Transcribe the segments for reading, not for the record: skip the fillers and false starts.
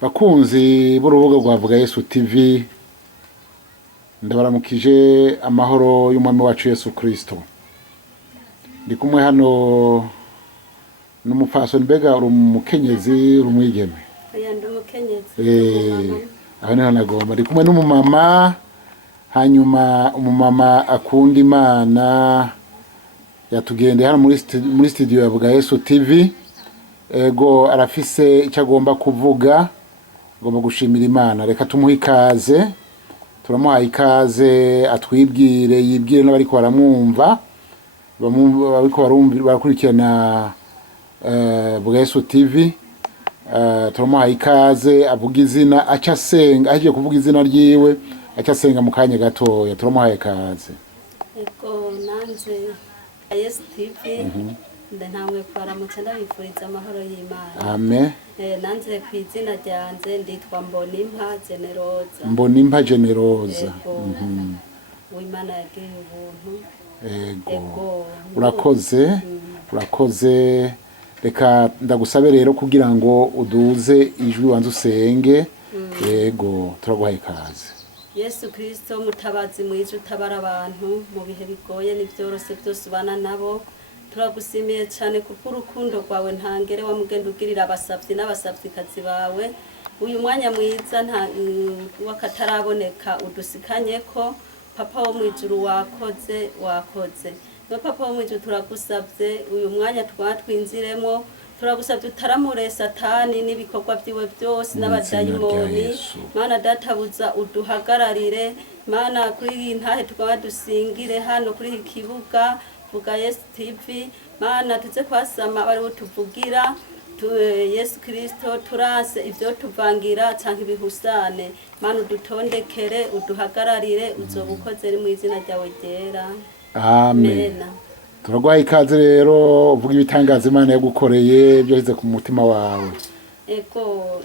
bakunzi b'urubuga rwa Vuga Yesu TV, ndabaramukije amahoro y'umwami wacu Yesu Kristo. Ndi kumwe hano n'umupfasoni, mbega uri umukenyezi uri umwigeme? Oya, ndi umukenyezi. Aho niho nagomba. Ndi kumwe n'umumama, hanyuma umumama akunda Imana yatugendeye hano muri studio ya Vuga Yesu TV. Ego arafise icyo agomba kuvuga, agomba gushimira Imana. Reka tumuhe ikaze, turamuhaye ikaze atwibwire, yibwire n'abariko baramwumva, bariko barakurikirana Vuga Yesu TV. Turamuhaye ikaze avuga izina, aca asenga, aje kuvuga izina ryiwe, aca asenga mu kanya gatoya. Turamuhaye ikaze. Ego nanze Yesu TV, ntamwe kwaramutse ndabifuriza amahoro y'Imana. Amen. Nanze ku izina ryanje nditwa Mbonimpa Generoza. Mbonimpa Generoza. Uwimana yagiriye ubuntu. Ego. Urakoze. Urakoze. Reka ndagusabe rero kugira ngo uduze ijwi wanze usenge. Ego, turaguhaye ikaze. Yesu Kristo mutabazi mwiza utabara abantu mu bihe bigoye n'ivyorose byose ubana nabo. Turagushimiye cyane kuko urukundo rwawe ntangere wamugenda ugirira abasavyi n'abasavikazi bawe. Uyu mwanya mwiza wakataraboneka udusikanyeko. Papa wo mwijuru wakoze. No papa wo mwijuru turagusavye uyu mwanya twatwinziremo. Turagusavye utaramure Satani n'ibikorwa byiwe byose n'abadayimoni. Mana databuza uduhagararire. Mana kuri iyi ntahe twadusingire hano kuri iki kibuga Vuga Yesu TV. Mana tuze kwasama bari utuvugira Yesu Kristo, turase ivyo tuvangira canke ibihusane. Mana udutondekere, uduhagararire, uzobukoze mu izina ryawe ryera. Amen. Turagwaye ikaze rero uvuga ibitangaza Imana yagukoreye byohize ku mutima wawe. Ego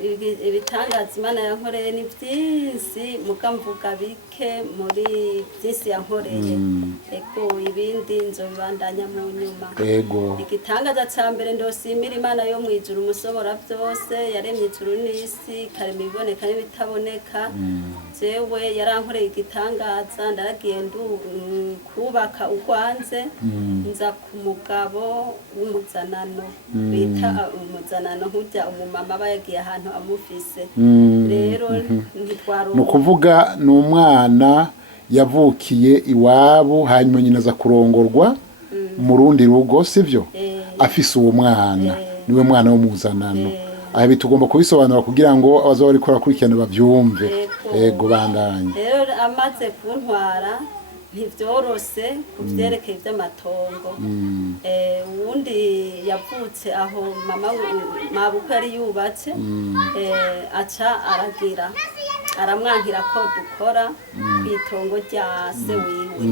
ibitangaza Imana yankoreye ni byinshi, mukamvuga bike muri byinshi yankoreye. Ego ibindi nzobandanya mu nyuma. Ego Igitangaza ca mbere ndosimira Imana yo mwijuru umusobora byose, yaremye ijuru n'isi, karema ibiboneka n'ibitaboneka. Jewe yarankoreye igitangaza, ndaragiye kubaka urwanze, nza ku mugabo w'umuzanano bita umuzanano, nk'ujya umumama aba yagiye ahantu amufise. Rero ntitwaro nukuvuga n'umwana yavukiye iwabo, hanyuma nyina aza kurongorwa mu rundi rugo, sivyo? Afise uwo mwana niwe mwana w'umuzanano. Aha bitugomba kubisobanura kugira ngo abazo bari kurakurikirana bavyumve. Ego bandanye. Rero amaze kuntwara ntivyorose kuvyerekeye ivy'amatongo. Uwundi yavutse aho mabukwe yari yubatse, aca aramwankira ko dukora kw'itongo rya se wiwe.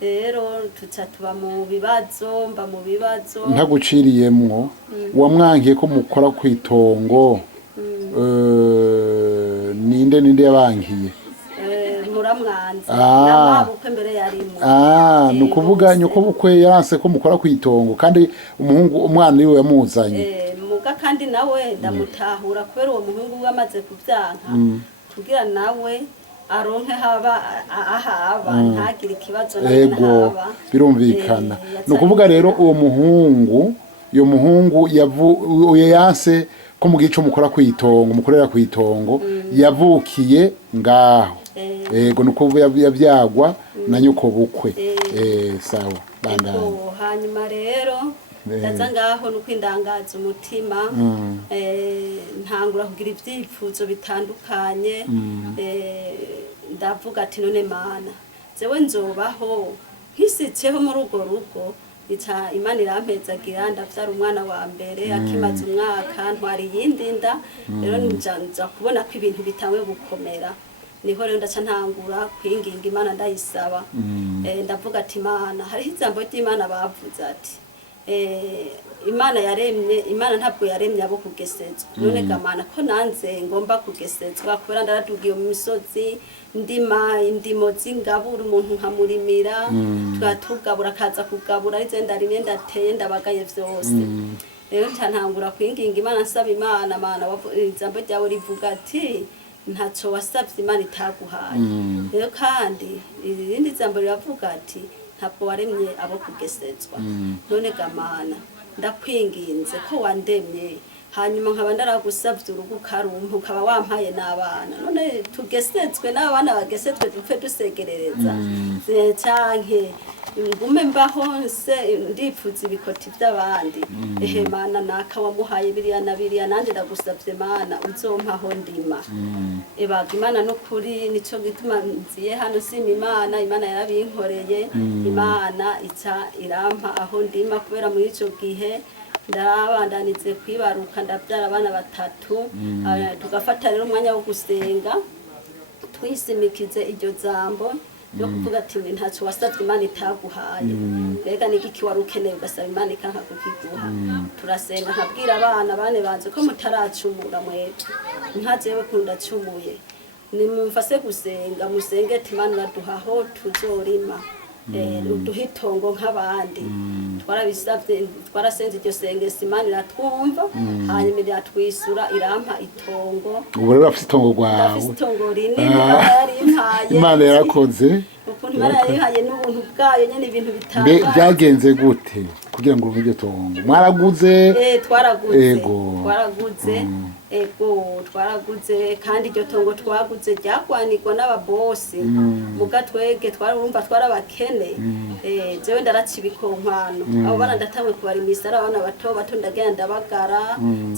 Rero tuca tuba mu bibazo, mba mu bibazo. Ntaguciriyemwo, wamwankiye ko mukora kw'itongo, ninde yabankiye? Muramwanze n'amabukwe mbere yarimo. Nukuvuga nyoko bukwe yaranse ko mukora kw'itongo kandi umwana niwe yamuzanye. Muga kandi nawe ndamutahura kubera uwo muhungu we amaze kuvyanka, kugira nawe aronke ahaba ntagire ikibazo nawe ntaba. Birumvikana. Nukuvuga rero uwo muhungu yanse ko mu gico mukora kw'itongo, mukorera kw'itongo, yavukiye ngaho. Ego nuko yavyagwa na nyoko bukwe. Sawa bandanye. Hanyuma rero ndaza ngaho nuko indangaza umutima, ntangura kugira ivyipfuzo bitandukanye. Ndavuga ati none Mana, jewe nzobaho nkisitseho muri urwo rugo, Imana irampezagira ndavyara umwana wa mbere, akimaze umwaka ntwari iyindi nda. Rero nja kubona ko ibintu bitangwe gukomera. Niho rero ndaca ntangura kwinginga Imana ndayisaba. Ndavuga ati Imana, hariho ijambo ry'Imana bavuze ati Imana ntabwo yaremye abo kugesezwa. None gamana ko nanze ngomba kugesezwa kubera ndaradugiye mu misozi indimo z'ingabura umuntu nkamurimira, twatugabura kaza kugabura ari zenda rimwe ndateye ndabagaye vyose. rero ntangura kwinginga Imana nsaba Imana ijambo ryawe rivuga ati ntaco wasavye Imana itaguhaye rero kandi irindi jambo riravuga ati ntabwo waremye abo kugesezwa none gamana ndakwinginze ko wandemye hanyuma nkaba ndaragusavye urugo ukarumpa ukaba wampaye n'abana none tugesetswe n'abana bagesetswe dupfe dusegerereza canke ngume mbaho nse ndipfuza ibikoti by'abandi Mana naka wamuhaye biriya na biriya nanje ndagusavye Mana uzompaho ndima ebaga Imana no kuri nico gituma nziye hano sima Imana yarabinkoreye Imana ica irampa aho ndima kubera muri ico gihe ndabandanize kwibaruka ndabyara abana 3 tugafata rero umwanya wo gusenga twisimikize iryo jambo yo kuvuga ati ntaco wasavye Imana itaguhaye mbega niki wari ukeneye ugasaba Imana ikanka kukiguha turasenga nkabwira abana bane banze ko mutaracumura mwebwe nkajewe kundacumuye nimumfase gusenga musenge ati Imana uraduhaho tuzorima uduhitongo nk'abandi twarabisavye twarasenze iryo sengesi Imana iratwumva hanyuma iratwisura irampa itongo ubu rero afite itongo rwawe afite itongo rinini yarimpaye Imana yarakoze ukuntu Imana yarihaye n'ubuntu bwayo nyene ibintu bitanga byagenze gute kugira ngo urumve tongo mwaraguze twaraguze kandi iryo tongo twaguze ryakwanirwa n'ababosi muga twege twarumva twarabakene jewe ndaraca ibikonkwano abo bana ndatamwe kubarimisa ari abana bato ndagenda ndabagara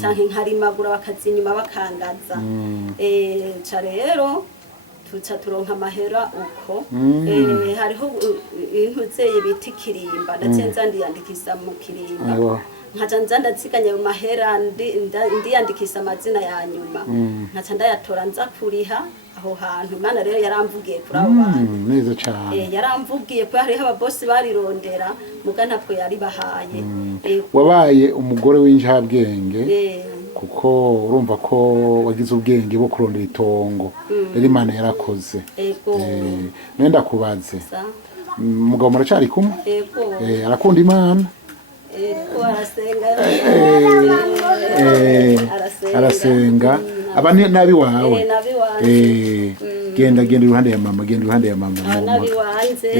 canke nkarimagura bakazinyuma bakangaza ca rero tuca turonka amahera uko hariho intuzeye bita ikirimba ndacenza ndiyandikisa mu kirimba nkaca nza ndaziganya mu mahera ndiyandikisa amazina ya nyuma nkaca ndayatora nza kuriha aho hantu Imana rero yaramvugiye kuri abo bantu neza cyane yaramvugiye ko hariho ababosi barirondera muga ntabwo yari bahaye wabaye umugore w'injabwenge kuko urumva ko wagize ubwenge bwo kurondera itongo rero Imana yarakoze none ndakubaze umugabo muracari kumwe arakunda Imana arasenga aba nabi wawe genda iruhande ya mama nabi wanze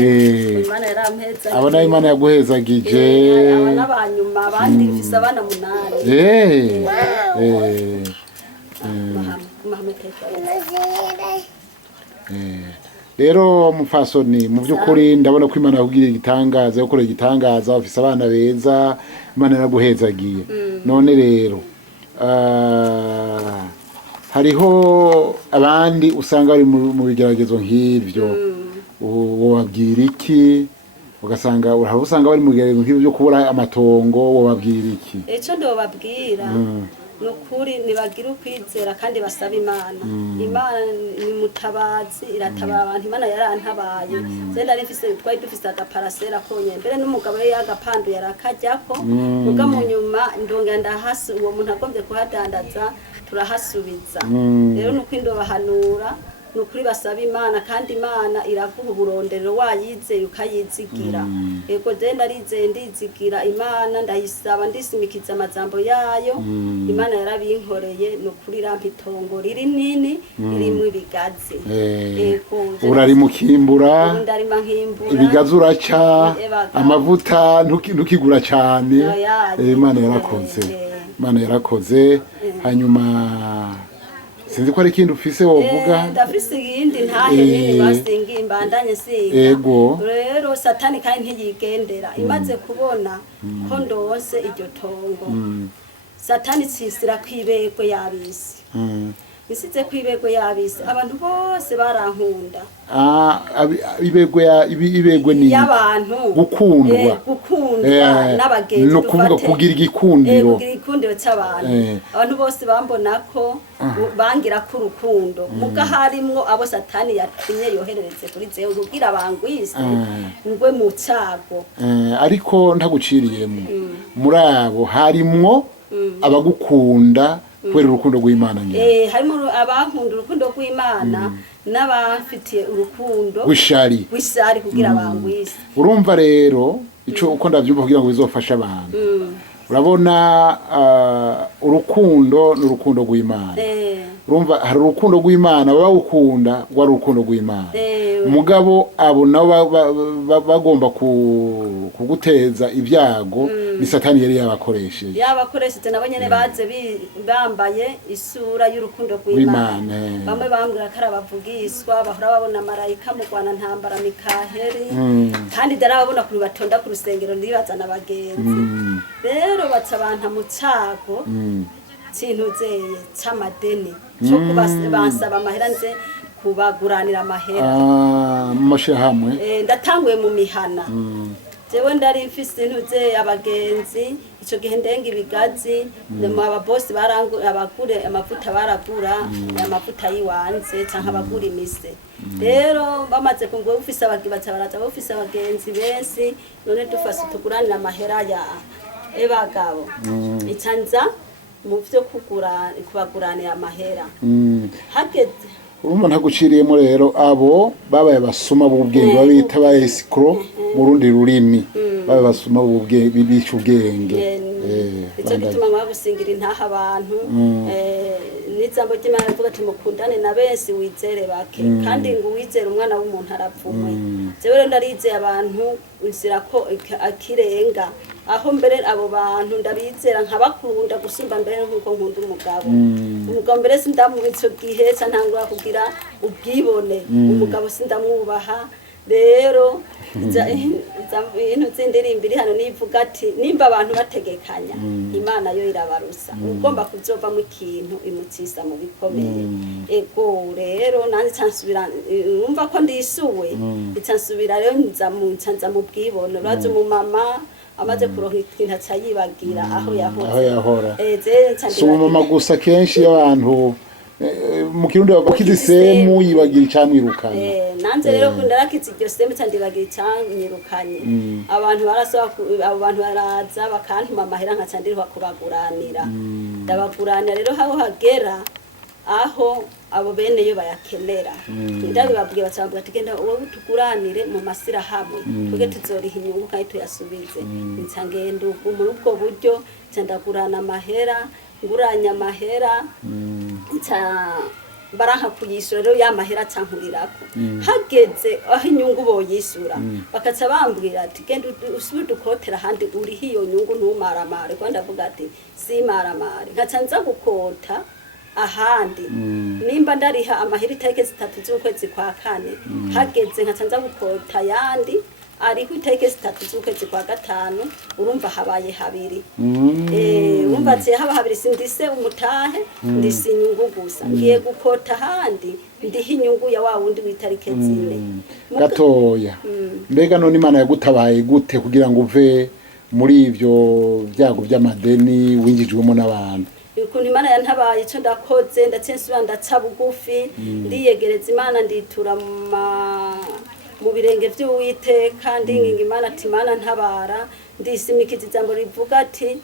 Imana yarampeza abana Imana yaguhezagije abana banyuma abandi bifise abana 8 rero mufasoni mu by'ukuri ndabona ko Imana yakubwira igitangaza yo gukora igitangaza bafise abana beza Imana yaraguhezagiye none rero hariho abandi usanga bari mu bigeragezo nk'ivyo wababwira iki ugasanga usanga bari mu bigeragezo nk'ivyo byo kubura amatongo wababwira iki eco ndobabwira nukuri nibagira ukwizera kandi basaba Imana Imana ni mutabazi iratabara abantu Imana yarantabaye zenda rifise twari dufise agaparasera konye mbere n'umugabo yagapandu yarakajyako muga mu nyuma ndonga ndahasi uwo muntu agombye kuhadandaza turahasubiza rero nuko indobahanura nukuri basaba Imana kandi Imana iraguha uburondero wayizeye ukayizigira ego denda rizeye ndizigira Imana ndayisaba ndisimikiza amajambo yayo Imana yarabinkoreye nukuri rampa itongo riri nini rimwe ibigazi ego urari mukimbura ndarima nkimbura ibigazi uraca amavuta ntukigura cyane Imana yarakoze hanyuma sinzi ko ari ikindi ufise wovuga ndafise ikindi ntahe basingiye mbandanye singa ego rero satani kandi ntiyigendera imaze kubona ko ndose iryo tongo satani cisira kwibego yabisi nisize kwibego yabisi abantu bose barankunda ibegwe ni y'abantu gukundwa n'abagenzi no kuvuga kugira igikundiro cy'abantu abantu bose bambona ko bangira ko urukundo muga harimwo abo satani yatinye yoherereze kuri zewe kugira bangwise ngwe mu cyago ariko ntaguciriyemo muri abo harimwo abagukunda kubera urukundo rw'Imana nyine harimo abankunda urukundo rw'Imana n'abafitiye urukundo wishari kugira bangwise urumva rero ico uko ndavyumva kugira ngo bizofasha abantu urabona urukundo n'urukundo rw'Imana urumva hari urukundo rw'Imana bawukunda rwa urukundo rw'Imana umugabo abo nabo bagomba kuguteza ibyago ni satani yari yabakoresheje nabo nyene baze bambaye isura y'urukundo rw'Imana bamwe bambwira ko arabavugiswa bahora babona marayika mu Rwanda ntambara Mikaheli kandi darababona kuri batonda ku rusengero ndibazana abagenzi rero baca abantu mu cago cintuzeye c'amadeni cyo kubansaba amahera nze kubaguranira amahera mu mashyirahamwe ndatanguye mu mihana jewe ndari mfise intuze abagenzi ico gihe ndenga ibigazi ababosi abagure amavuta baragura amavuta yiwanze canke abagura imise rero bamaze kungwe ufise abagibatsa baraza bufise abagenzi benshi none dufase tuguranira amahera ya ebagabo icanza mu vyo kubaguranira amahera hageze urumva ntaguciriyemo rero abo babaye basuma b'ubwenge babita ba escrow mu rundi rurimi babaye basuma b'ubwenge bibica ubwenge ico gituma mwagusingira intaha abantu n'ijambo ry'Imana rivuga ati mukundane na benshi wizere bake kandi ngo wizere umwana w'umuntu arapfumwe jewe rero ndarizeye abantu uzira ko akirenga aho mbere abo bantu ndabizera nkabakunda gusumba mbere nkuko nkunda umugabo mbere sindamubico gihe ntangura kugira ubwibone umugabo sindamwubaha rero ibintu z'indirimbo iri hano nivuga ati nimba abantu bategekanya Imana yo irabarusa ugomba kuzovamo ikintu imutsisa mu bikomeye ego rero nanjye cansubira numva ko ndisuwe icansubira rero nza mu bwibone uraza umumama amaze kuronka ikintu acayibagira aho yahora si umumama gusa kenshi y'abantu mu kirundi bavuga idisemu yibagira icamwirukanye nanze rero kundarakiza iryo semu candibagira icamwirukanye abantu barasaba abo bantu baraza bakantuma amahera nkacandirwa kubaguranira ndabaguranira rero aho hagera aho abo bene yo bayakenera ndabibabwiye bacambwa ati genda wowe utuguranire mu masira hamwe tuge tuzoriha inyungu kandi tuyasubize nsangenda muri ubwo buryo ndagurana amahera nguranya amahera baranka kuyisura rero ya mahera cankurirako hageze aho inyungu boyisura bakaca bambwira ati genda usubire dukotera handi uriho iyo nyungu ntumaramare kandi ndavuga ati si maramare nkaca nza gukota ahandi nimba ndariha amahera itariki 3 z'ukwezi kwa kane hageze nkaca nza gukota yandi ariho itariki 3 z'ukwezi kwa gatanu urumva habaye habiri urumva ati haba habiri sindise umutahe ndisi inyungu gusa ngiye gukota handi ndiho inyungu ya wa wundi w'itariki 4 gatoya mbega none Imana yagutabaye gute kugira ngo uve muri ivyo byago by'amadeni winjijwemo n'abantu ukuntu Imana yantabaye ico ndakoze ndatsensubira ndaca bugufi ndiyegereza Imana nditura mu birenge vy'Uwiteka ndinginga Imana ati Imana ntabara ndisimikiza ijambo rivuga ati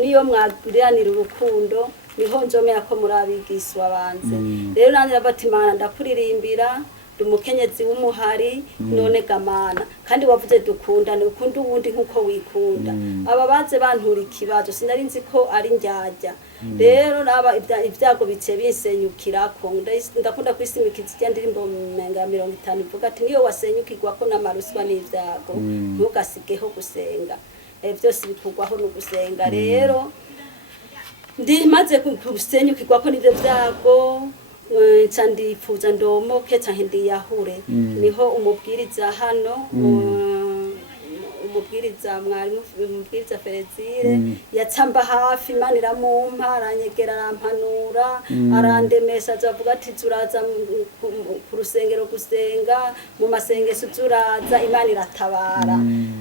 niyo mwagiriranira urukundo niho njomera ko murabigiswa banze rero nanje bati Imana ndakuririmbira umukenyezi w'umuhari none gamana kandi wavuze dukundane ukunda uwundi nkuko wikunda aba baze bantura ikibazo sinari nzi ko ari njyajya rero naba ibyago bice bisenyukirako ndakunda kwisimikiza ijya ndirimbo menga 50 ivuga ati niyo wasenyukirwa ko n'amaruswa n'ibyago ntugasigeho gusenga byose bikugwaho no gusenga rero ndimaze kusenyukirwa ko n'ibyo byago ndifuza ndomoke canke ndiyahure niho umubwiriza hano umubwiriza Ferezire yacamba hafi Imana iramumpa aranyegera arampanura arandemesha avuga ati turaza ku rusengero gusenga mu masengesho turaza Imana iratabara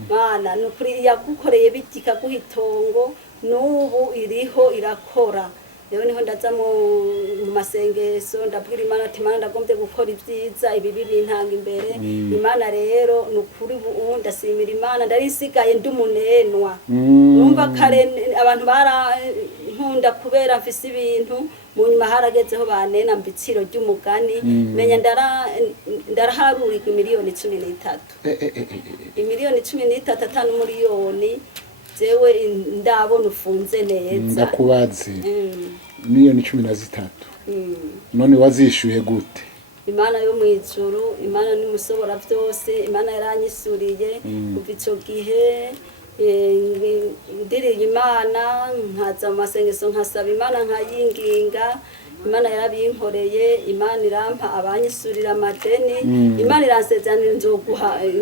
Mana nukuri yagukoreye bitika guhitongo nubu iriho irakora rero niho ndaza mu masengesho ndabwira Imana ati Imana ndagombye gukora ibyiza ibibi bintanga imbere Imana rero nukuri ndasimira Imana ndarisigaye ndumunenwa numva kare abantu nkunda kubera mfise ibintu mu nyuma haragezeho banena mbitsiro ry'umugani menya ndaraharurirwa miliyoni 13 imiliyoni 13 atanu miliyoni jewe ndabona ufunze neza. ndakubaze miliyoni 13 none wazishuye gute? Imana yo mwijuru, Imana ni musobora byose, Imana yaranyisuriye kuva ico gihe ndiriye Imana nkaza mu masengesho nkasaba Imana nkayinginga, Imana yarabinkoreye, Imana irampa abanyisurira amadeni, Imana iransezerana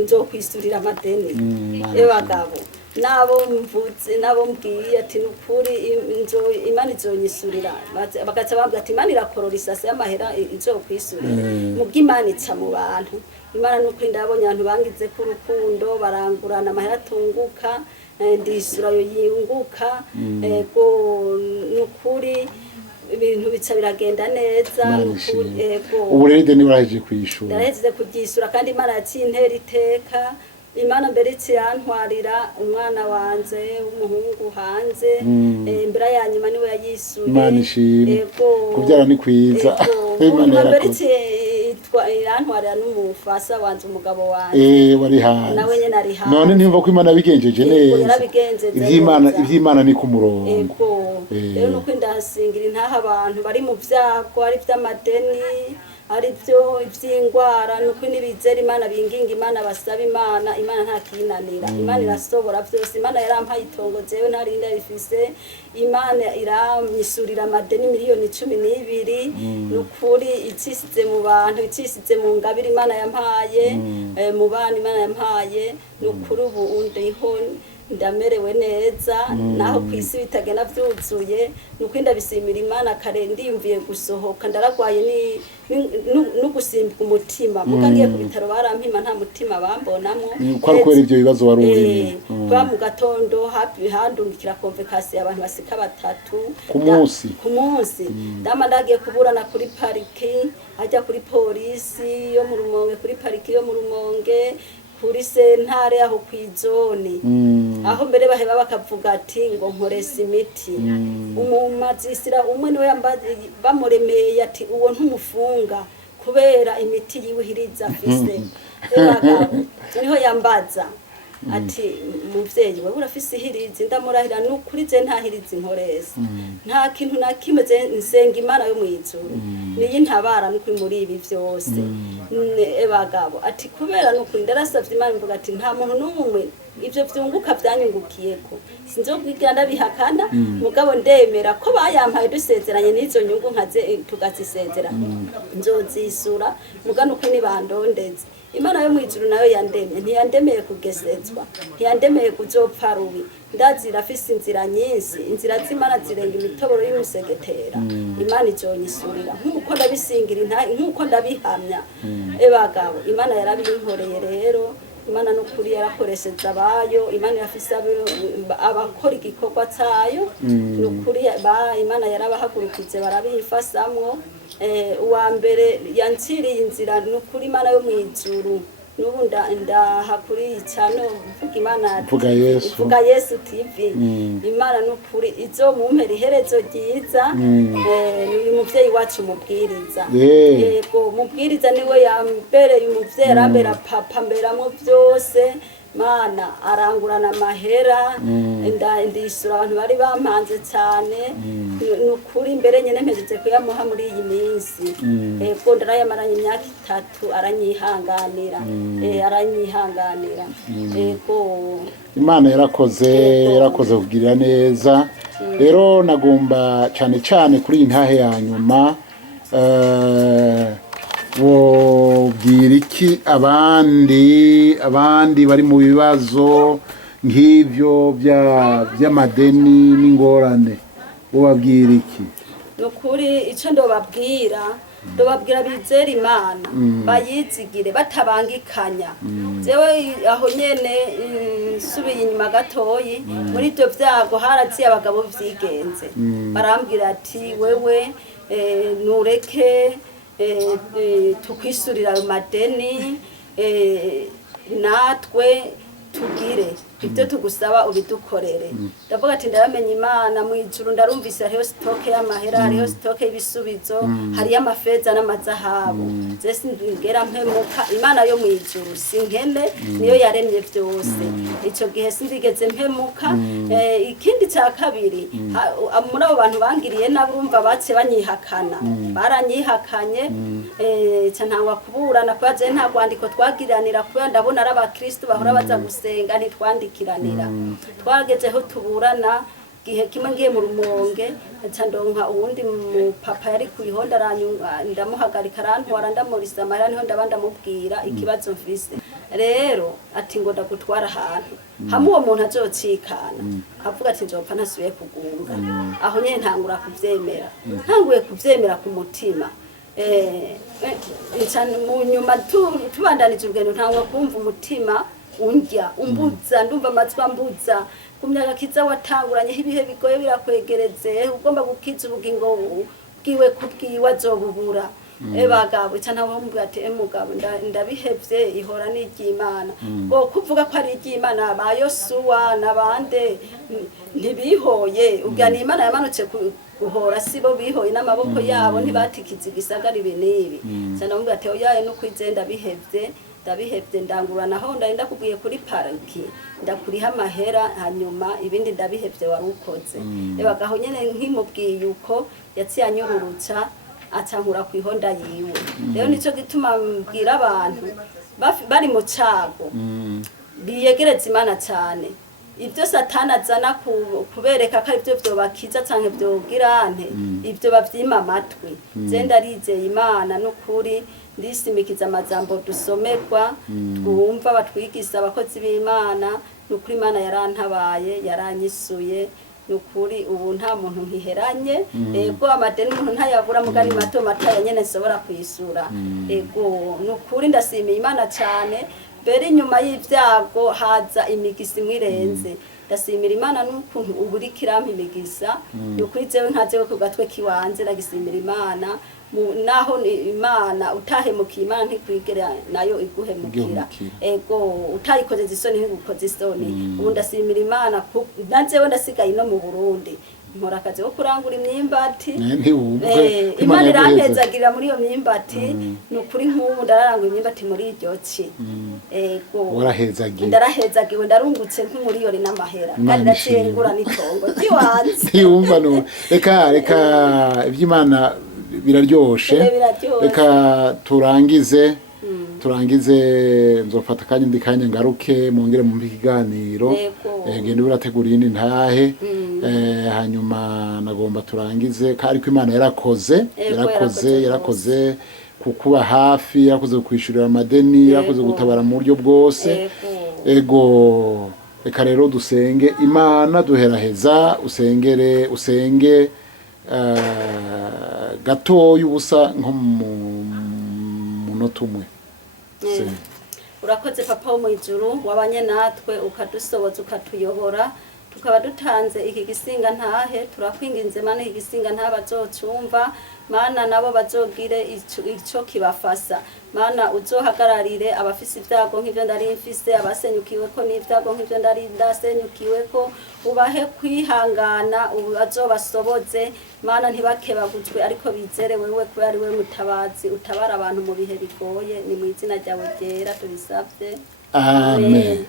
nzokwisurira amadeni. Bagabo nabo mvuze nabo mbwiye ati nukuri Imana izonyisurira, bagaca bambwira ati Imana irakorora isase y'amahera izokwisurira. Mubwo Imana ica mu bantu, Imana nukuri ndabonye abantu bangize ku rukundo barangurana amahera atunguka, ndisura yo yunguka, ego nukuri ibintu bica biragenda neza. Nukuri ego ubu rero ideni warahejeje kwishura? Ndahejeje kuryisura kandi Imana yacintera iteka. Imana mbere yantwarira umwana wanje w'umuhungu hanze, imbere ya nyuma niwe yayisuye. Imana ishimwe, kubyara ni kwiza. Imana yarakoze. Irantwarira n'umufasa wanje umugabo wanje wari hanze nawe nyene ari hanze. None ntimva ko Imana bigenjeje neza, ivy'Imana ni ku murongo. Rero nuko ndahasingira intaha abantu bari mu vyago, ari vy'amadeni, ari byo ivy'ingwara, nuko nibizera Imana binginga Imana basaba Imana, Imana nta kinanira. Imana irasobora byose. Imana yarampaye itongo jewe ntari ndabifise, Imana iramyisurira amadeni miliyoni 12. Nukuri icisize mu bantu, icisize mu ngabire Imana yampaye, mu bana Imana yampaye. Nukuri ubu undiho ndamerewe neza, naho kwisi bitagenda vyuzuye. Nuko ndabisimira Imana kare ndiyumviye gusohoka, ndaragwaye no gusimba umutima. Mukangiye ku bitaro barampima nta mutima bambonamwo. Kwa kwera ivyo bibazo wari urimo. Kwa mu gatondo happy handungikira convocation abantu basika 3 ku munsi. Ndama ndagiye kuburana kuri pariki, ajya kuri polisi yo mu Rumonge, kuri pariki yo mu Rumonge, kuri sentare aho kwizone. Aho mbere baheba bakavuga ati ngo nkorese imiti. Umumazisira umwe niwe bamuremeye ati uwo ntumufunga kubera imiti yiwihiriza afise. Niho yambaza ati muvyeyi wewe urafise ihirizi? Ndamurahira nukuri je ntahirizi nkorese, nta kintu na kimwe je nsenga Imana yo mwijuru niyi ntabara nukuri muri ibi vyose. Bagabo ati kubera nukuri ndarasavye Imana mvuga ati nta muntu n'umwe ivyo vyunguka vyanyungukiyeko sinzokwigira ndabihakana, mugabo ndemera ko bayampaye dusezeranye n'izo nyungu nkaze tugazisezerana nzozisura. Mugano uko nibandondeze Imana yo mwijuru nayo yandemye, ntiyandemeye kugesezwa, ntiyandemeye kuzopfa rubi. Ndazira afise inzira nyinshi, inzira z'Imana zirenga imitoboro y'umusegetera. Imana izonyisurira nkuko ndabisingira nkuko ndabihamya. Bagabo Imana yarabinkoreye rero. Imana nukuri yarakoreseza abayo, Imana yafise abakora igikorwa cyayo. Nukuri Imana yarabahagurukize barabifasamwo. Uwa mbere yanciriye inzira nukuri Imana yo mwijuru. Nubu ndahakuri cyane vuga Yesu TV. Imana nukuri izo mumpera iherezo ryiza. Ni muvyeyi wacu mubwiriza. Yego mubwiriza niwe yambereye umuvyeyi, arambera papa mberamo byose. Mana arangurana amahera, ndisura abantu bari bampanze cyane. Nukuri mbere nyene mpejeje kuyamuha muri iyi minsi. Ego ndarayamaranye imyaka 3 aranyihanganira. Aranyihanganira. Ego Imana yarakoze kugirira neza. Rero nagomba cyane kuri intahe ya nyuma wobwira iki abandi bari mu bibazo nk'ivyo by'amadeni n'ingorane, ubabwira iki? Nukuri ico ndobabwira bizera Imana, bayizigire batabangikanya. Jewe aho nyene subiye inyuma gatoyi muri ivyo vyago haraziye abagabo vyigenze, barambwira ati wewe nureke tukwisurira ayo madeni natwe ibyo tugusaba ubidukorere ndavuga ati ndabamenye Imana mu ijuru ndarumvise hariho stoke y'amahera hariho stoke y'ibisubizo hariyo amafeza n'amazahabu zese ngera mpemuka Imana yo mu ijuru sinkene niyo yaremye byose ico gihe sindigeze mpemuka ikindi cya kabiri muri abo bantu bangiriye nabo urumva bace banyihakana baranyihakanye ntangwa kuburana kubera je nta rwandiko twagiranira kubera ndabona ari abakristo bahora baza gusenga ntitwandikiranira twagezeho tuburana gihe kimwe ngiye mu Rumonge ndonka uwundi mu papa yari kuyihonda ndamuhagarika arantwara ndamurisa amahera niho ndamubwira ikibazo mfise rero ati ngo ndagutwara ahantu hamwe uwo muntu azocikana avuga ati nzopfa ntasubiye kugunga aho nyene ntangura kuvyemera ntanguye kuvyemera ku mutima mu nyuma tubandanije urugendo ntangwa kumva umutima undya umbuza ndumva amatswa mbuza ku myaka kiza watanguranye ibihe bigoye birakwegereze ugomba gukiza ubugingo bwiwe kubwiwe azobubura bagabo cyane bamubwira ati mugabo ndabihevye ihora n'iry'Imana ngo kuvuga ko ari iry'Imana ba Yosuwa nabande ntibihoye ubwa Imana yamanutse guhora sibo bihoye n'amaboko yabo ntibatikiza igisagara ibinibi cyane bamubwira ati oyaye no kwizenda ndabihevye ndangurana aho ndarinda kubwiye kuri pariki ndakuriha amahera hanyuma ibindi ndabihevye warukoze bagaho nyene nkimubwiye uko yaciye anyururutsa atankura ku ihonda yiwe rero nico gituma mbwira abantu bari mu cago biyegereza Imana cyane ibyo satana azana kubereka ko ibyo byobakiza canke byogirante ibyo bavyima amatwi je ndarizeye Imana n'ukuri ndisimikiza amajambo dusomerwa twumva batwigisa abakozi b'Imana n'ukuri Imana yarantabaye yaranyisuye nukuri ubu nta muntu nkiheranye ego amadeni umuntu ntayabura mugari mato mataya nyene nsobora kwisura ego nukuri ndasimiye Imana cyane bere inyuma y'ivyago haza imigisi mwirenze ndasimira Imana n'ukuntu uburi kirampa imigisa nukuri jewe nkajewe ku gatwe kiwanje ndagisimira Imana naho Imana utahemukiye Imana ntikwigera nayo iguhemukira ego utayikoze isoni ntigukoze isoni ubu ndasimira Imana najewe ndasigaye no mu Burundi nkora akazi ko kurangura imyimbati Imana irampezagirira muri iyo myimbati nukuri nk'ubu ndararangura imyimbati muri iryo ci ego ndarahezagiwe ndarungutse nk'umuriyoni n'amahera kandi ndacengura n'itongo ry'iwanze ntiyumva no reka iby'Imana biraryoshe reka turangize nzofata kanya ndi kanya ngaruke mongere mu kiganiro gende birategura yindi ntahe hanyuma nagomba turangize ariko Imana yarakoze kukuba hafi yarakoze kwishurira amadeni yarakoze gutabara mu buryo bwose ego reka rero dusenge Imana duheraheza usenge gatoya ubusa nko mu munota umwe urakoze papa wo mu ijuru wabanye natwe ukadusoboza ukatuyobora tukaba dutanze iki gisinga ntahe turakwinginze Mana iki gisinga ntabazocumva Mana nabo bazogire ico kibafasa Mana uzohagararire abafise ibyago nk'ivyo ndari mfise abasenyukiwe ko n'ibyago nk'ivyo ndari ndasenyukiwe ko ubahe kwihangana azobasoboze Mana ntibakebaguzwe ariko bizere wewe ko ari we mutabazi utabara abantu mu bihe bigoye ni mu izina ryawe ryera tubisabye amen